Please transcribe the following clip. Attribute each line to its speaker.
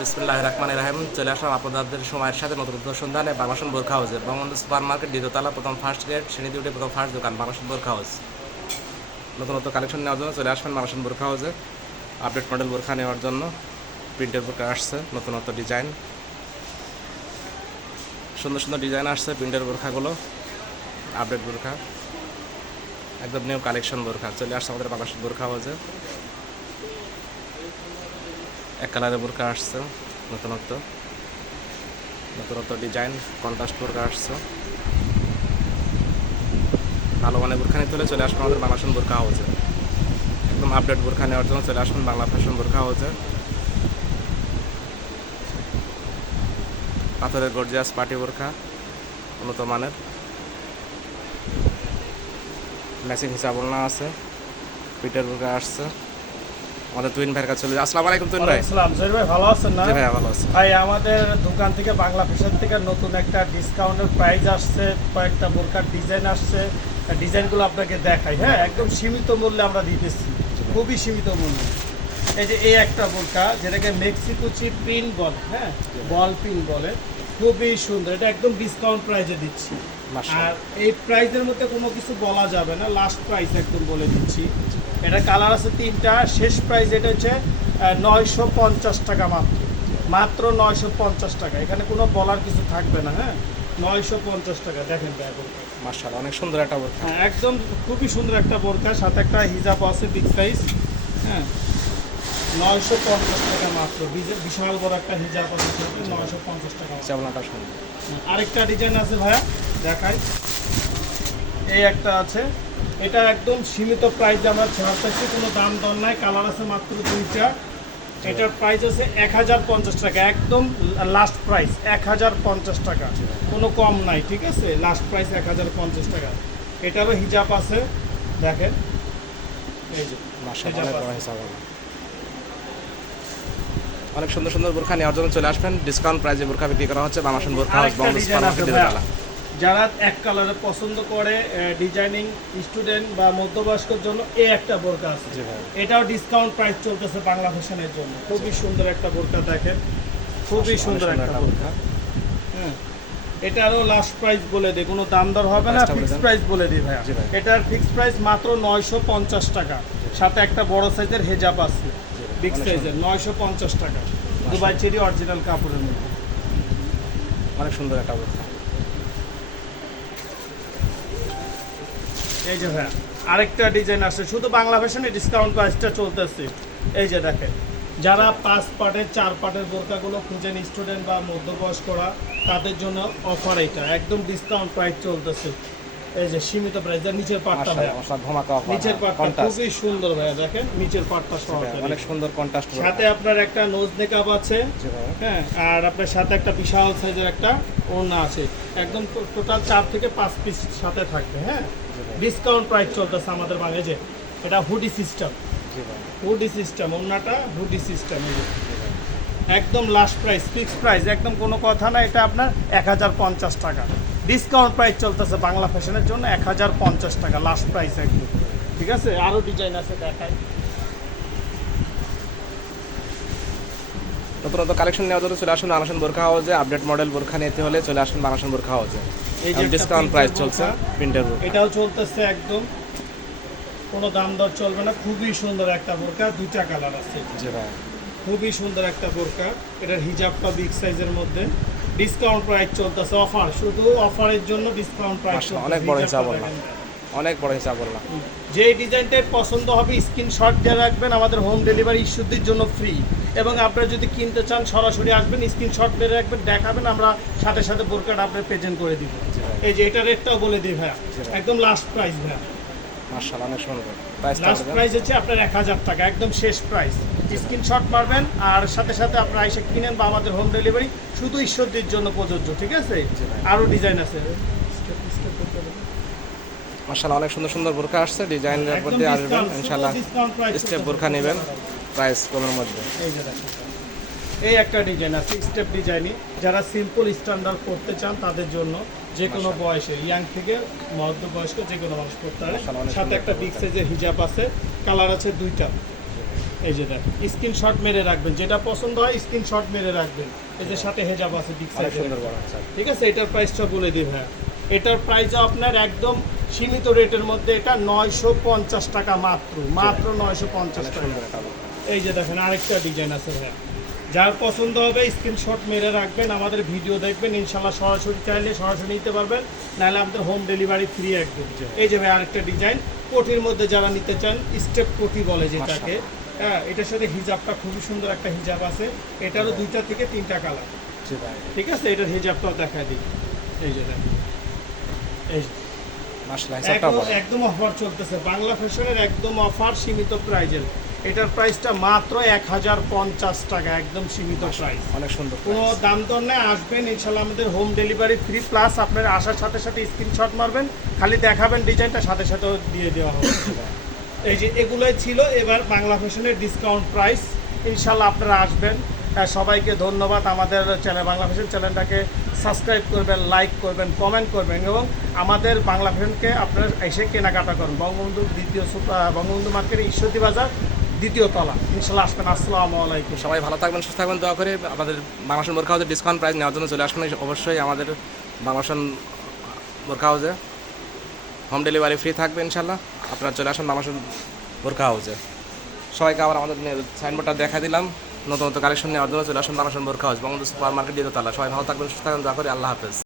Speaker 1: বিসমুল্লাহ রহমান রাহিম। চলে আসলাম আপনাদের সময়ের সাথে নতুন সন্ধানে বাংলাসন বোরখা হাউসে। বঙ্গবন্ধু সুপার মার্কেট দ্বিতীয়তলা প্রথম ফার্স্ট গেট শ্রেণি দুটি প্রথম ফার্স্ট দোকান বাংলাসন বোরখা হাউস। নতুন নতুন কালেকশন নেওয়ার জন্য চলে আসবেন বাংলাসন বোরখা হাউসে। আপডেট মডেল বোরখা নেওয়ার জন্য প্রিন্টের বোরখা আসছে নতুন নতুন ডিজাইন সুন্দর সুন্দর ডিজাইন আসছে প্রিন্টের বোরখাগুলো আপডেট বোরখা। একদম নিউ কালেকশন বোরখা। চলে আসছে আমাদের বাংলাসন বোরখা হাউসে। এক কালারের বোরকা আসছে, নতুনত্ব। নতুনত্ব ডিজাইন কন্ট্রাস্ট বোরকা আসছে। ভালো মানে বোরখা নিতে হলে চলে আসবেন আমাদের বাংলা ফ্যাশন বোরখা হাউসে একদম আপডেট বোরখা নেওয়ার জন্য চলে আসবেন বাংলা ফ্যাশন বোরখা হাউসে পাথরের গর্জিয়াস পার্টি বোরখা, উন্নত মানের। ম্যাচিং হিসাব আছে। পিটার বোরখা আসছে। আমাদের তুইন ভাইয়ের কাছে চলে যাই। আসসালামু আলাইকুম তুইন ভাই।
Speaker 2: আসসালাম। জহির ভাই ভালো আছেন না?
Speaker 1: ভাই ভালো আছি।
Speaker 2: ভাই আমাদের দোকান থেকে বাংলা ফ্যাশন থেকে নতুন একটা ডিসকাউন্টের প্রাইস আসছে কয়েকটা বোরকার ডিজাইন আসছে। ডিজাইনগুলো আপনাকে দেখাই হ্যাঁ? একদম সীমিত মূল্যে আমরা দিতেছি। খুবই সীমিত মূল্যে। এই যে এই একটা বোরকা যেটাকে মেক্সিকুচি পিন বলে হ্যাঁ? বল পিন বলে। খুবই সুন্দর। এটা একদম ডিসকাউন্ট প্রাইসে দিচ্ছি। আর এই প্রাইসের মধ্যে কোনো কিছু বলা যাবে না লাস্ট প্রাইস একদম বলে দিচ্ছি। এটা কালার আছে তিনটা শেষ প্রাইস এটা হচ্ছে নয়শো পঞ্চাশ টাকা মাত্র। মাত্র নয়শো পঞ্চাশ টাকা। এখানে কোনো বলার কিছু থাকবে না হ্যাঁ? নয়শো পঞ্চাশ টাকা দেখেন বোরকা।
Speaker 1: অনেক সুন্দর একটা বোরখা।
Speaker 2: হ্যাঁ একদম খুবই সুন্দর একটা বোরকা সাথে একটা হিজাব আছে বিগ সাইজ হ্যাঁ নয়শো পঞ্চাশ টাকা মাত্র। বিশাল বড় একটা হিজাব আছে নয়শো পঞ্চাশ টাকা আরেকটা ডিজাইন আছে ভাইয়া দেখাই। এই একটা আছে। এটা একদম সীমিত প্রাইস আমরা ছাড়তেছি কোনো দাম দর নাই কালার আছে মাত্র দুইটা। এটার প্রাইস আছে এক হাজার পঞ্চাশ টাকা একদম লাস্ট প্রাইস এক হাজার পঞ্চাশ টাকা। কোনো কম নাই ঠিক আছে? লাস্ট প্রাইস এক হাজার পঞ্চাশ টাকা। এটারও হিজাব আছে দেখেন। এই যে
Speaker 1: অনেক সুন্দর সুন্দর বোরখা নেওয়ার জন্য চলে আসবেন। ডিসকাউন্ট প্রাইজে বোরখা বিক্রি করা হচ্ছে বাংলাদেশ বোরখা হাউস
Speaker 2: আরেকটা যারা এক কালারে পছন্দ করে ডিজাইনিং স্টুডেন্ট বা মধ্যবয়স্কের জন্য এ একটা বোরকা আছে। এটাও ডিসকাউন্ট প্রাইস চলতেছে বাংলা ফ্যাশনের জন্য। খুবই সুন্দর একটা বোরকা দেখেন। খুবই সুন্দর একটা বোরকা। হ্যাঁ এটারও লাস্ট প্রাইস বলে দিই কোনো দাম দর হবে না ফিক্স প্রাইস বলে দিই
Speaker 1: ভাই।
Speaker 2: এটার ফিক্স প্রাইস মাত্র নয়শো পঞ্চাশ টাকা। সাথে একটা বড় সাইজের হেজাব আছে। বিগ সাইজের নয়শো পঞ্চাশ টাকা। দুবাই চেরি অরিজিনাল কাপড়ের মধ্যে।
Speaker 1: অনেক সুন্দর একটা বোরখা
Speaker 2: এই যে ভাইয়া আরেকটা ডিজাইন আসছে। শুধু বাংলা ফ্যাশনে ডিসকাউন্ট প্রাইসটা চলতেছে। এই যে দেখেন, যারা পাঁচ পার্টের চার পার্টের বোরকাগুলো খুঁজেন স্টুডেন্ট বা মধ্যবয়স্করা, তাদের জন্য অফার এটা একদম ডিসকাউন্ট প্রাইস চলতেছে। এই যে সীমিত প্রাইস নিচের ভাইয়া।
Speaker 1: ধমাকা অফার
Speaker 2: নিচের
Speaker 1: কন্ট্রাস্ট
Speaker 2: খুবই সুন্দর ভাইয়া দেখেন নিচের পার্টটা সহ
Speaker 1: অনেক সুন্দর কন্ট্রাস্ট
Speaker 2: সাথে আপনার একটা নোজ মেকআপ আছে হ্যাঁ আর আপনার সাথে একটা বিশাল সাইজের একটা ওড়না আছে। একদম টোটাল চার থেকে পাঁচ পিস সাথে থাকবে হ্যাঁ? ডিসকাউন্ট প্রাইস চলতেছে আমাদের বাংলাদেশে যে এটা হুডি সিস্টেম হুডি সিস্টেম ওড়নাটা হুডি সিস্টেম একদম লাস্ট প্রাইস ফিক্স প্রাইস একদম কোনো কথা না এটা আপনার এক হাজার পঞ্চাশ টাকা। ডিসকাউন্ট প্রাইস চলতেছে বাংলা ফ্যাশনের জন্য এক হাজার পঞ্চাশ টাকা লাস্ট প্রাইস একদম ঠিক আছে? আরও ডিজাইন আছে দেখাই।
Speaker 1: নতুন কালেকশন নেওয়ার জন্য চলে আসুন বাংলাদেশ বোরখা হাউসে। আপডেট মডেল বোরখা নিতে হলে চলে আসুন বাংলাদেশ বোরখা হাউসে।
Speaker 2: এই যে
Speaker 1: ডিসকাউন্ট প্রাইস চলছে
Speaker 2: বোরখা।
Speaker 1: প্রিন্টের
Speaker 2: এটাও চলতেছে একদম। কোনো দাম দর চলবে না খুবই সুন্দর একটা বোরকা দুইটা কালার আছে।
Speaker 1: জি ভাই।
Speaker 2: খুবই সুন্দর একটা বোরকা এটার হিজাবটা বিগ সাইজের মধ্যে। ডিসকাউন্ট প্রাইস চলতেছে অফার শুধু অফারের জন্য ডিসকাউন্ট প্রাইস
Speaker 1: অনেক বড় হিসাব বললাম। অনেক বড় হিসাব বললাম
Speaker 2: যে ডিজাইনটাই পছন্দ হবে স্ক্রিনশট দিয়ে রাখবেন আমাদের হোম ডেলিভারি ইস্যুদের জন্য ফ্রি এবং আপনারা যদি কিনতে চান সরাসরি আসবেন স্ক্রিনশট দিয়ে রাখবেন দেখাবেন আমরা সাথে সাথে বোরকাটা আপনার প্রেজেন্ট করে দিব। এই যে এটা রেটটাও বলে দিই ভাইয়া।
Speaker 1: ভাই।
Speaker 2: একদম লাস্ট প্রাইস ভাইয়া।
Speaker 1: মাশাআল্লাহ অনেক সুন্দর। প্রাইসটা
Speaker 2: লাস্ট প্রাইস হচ্ছে আপনার এক হাজার টাকা একদম শেষ প্রাইস স্ক্রিনশট মারবেন আর সাথে সাথে আপনারা এসে কিনেন বা আমাদের হোম ডেলিভারি শুধু ঈশ্বরদের জন্য প্রযোজ্য ঠিক আছে? আরও ডিজাইন আছে।
Speaker 1: মাশাআল্লাহ অনেক সুন্দর সুন্দর বোরখা আসছে ডিজাইনের মধ্যে আসবেন ইনশাআল্লাহ স্টেপ। বোরখা নেবেন প্রাইস কমের মধ্যে।
Speaker 2: এই যে। এই একটা ডিজাইন আছে স্টেপ ডিজাইনই যারা সিম্পল স্ট্যান্ডার্ড করতে চান তাদের জন্য যে কোনো বয়সে ইয়াং থেকে মধ্যবয়স্ক যে কোনো মানুষ করতে পারে সাথে একটা বিগ সাইজের হিজাব আছে কালার আছে দুইটা। এই যে দেখ স্ক্রিনশট মেরে রাখবেন যেটা পছন্দ হয় স্ক্রিনশট মেরে রাখবেন। এই যে সাথে হেজাব আছে বিগ সাইজের
Speaker 1: আচ্ছা।
Speaker 2: ঠিক আছে এটার প্রাইসটা বলে দিই ভাইয়া। এটার প্রাইস আপনার একদম সীমিত রেটের মধ্যে এটা নয়শো পঞ্চাশ টাকা মাত্র মাত্র নয়শো পঞ্চাশ টাকা। এই যে দেখেন আরেকটা ডিজাইন আছে ভাইয়া। যার পছন্দ হবে স্ক্রিনশট মেরে রাখবেন আমাদের ভিডিও দেখবেন ইনশাল্লাহ সরাসরি চাইলে সরাসরি নিতে পারবেন নাহলে আমাদের হোম ডেলিভারি ফ্রি একদম এই যে ভাই আরেকটা ডিজাইন কোটির মধ্যে যারা নিতে চান স্টেপ কোটি বলে যেটাকে হ্যাঁ এটার সাথে হিজাবটা খুবই সুন্দর একটা হিজাব আছে এটারও দুইটা থেকে তিনটা কালার। ঠিক আছে? এটার হিজাবটাও দেখা দিই। এই যে এই একদম অফার চলতেছে। বাংলা ফ্যাশনের একদম অফার সীমিত প্রাইজের এটার প্রাইসটা মাত্র এক হাজার পঞ্চাশ টাকা একদম সীমিত প্রাইস।
Speaker 1: অনেক সুন্দর
Speaker 2: কোনো দাম দর নেই আসবেন ইনশাল্লাহ আমাদের হোম ডেলিভারি ফ্রি প্লাস আপনার আসার সাথে সাথে স্ক্রিনশট মারবেন খালি দেখাবেন ডিজাইনটা সাথে সাথে দিয়ে দেওয়া হবে। এই যে এগুলোই ছিল এবার বাংলা ফ্যাশনের ডিসকাউন্ট প্রাইস ইনশাল্লাহ আপনারা আসবেন। সবাইকে ধন্যবাদ। আমাদের চ্যানেল বাংলা ফ্যাশন চ্যানেলটাকে সাবস্ক্রাইব করবেন লাইক করবেন কমেন্ট করবেন এবং আমাদের বাংলা ফ্যাশনকে আপনারা এসে কেনাকাটা করুন। বঙ্গবন্ধু দ্বিতীয় বঙ্গবন্ধু মার্কেটের ঈশ্বরদী বাজার দ্বিতীয় তলা। ইনশাল্লাহ আসবেন। আসসালামু আলাইকুম।
Speaker 1: সবাই ভালো থাকবেন, সুস্থ থাকবেন, দোয়া করে আমাদের বাংলাদেশ বোরখা হাউসের ডিসকাউন্ট প্রাইস নেওয়ার জন্য চলে আসবেন। অবশ্যই আমাদের বাংলাদেশ বোরখা হাউসে হোম ডেলিভারি ফ্রি থাকবে ইনশাল্লাহ আপনারা চলে আসুন বাংলাদেশ বোরখা হাউসে। সবাইকে আবার আমাদের সাইনবোর্ডটা দেখা দিলাম। নতুন নতুন কালেকশন নেওয়ার জন্য চলে আসুন বাংলাদেশ বোরখা হাউস, বঙ্গবন্ধু সুপার মার্কেট দিয়ে তালা। সবাই ভালো থাকবেন, সুস্থ থাকবেন, দোয়া করে আল্লাহ হাফেজ।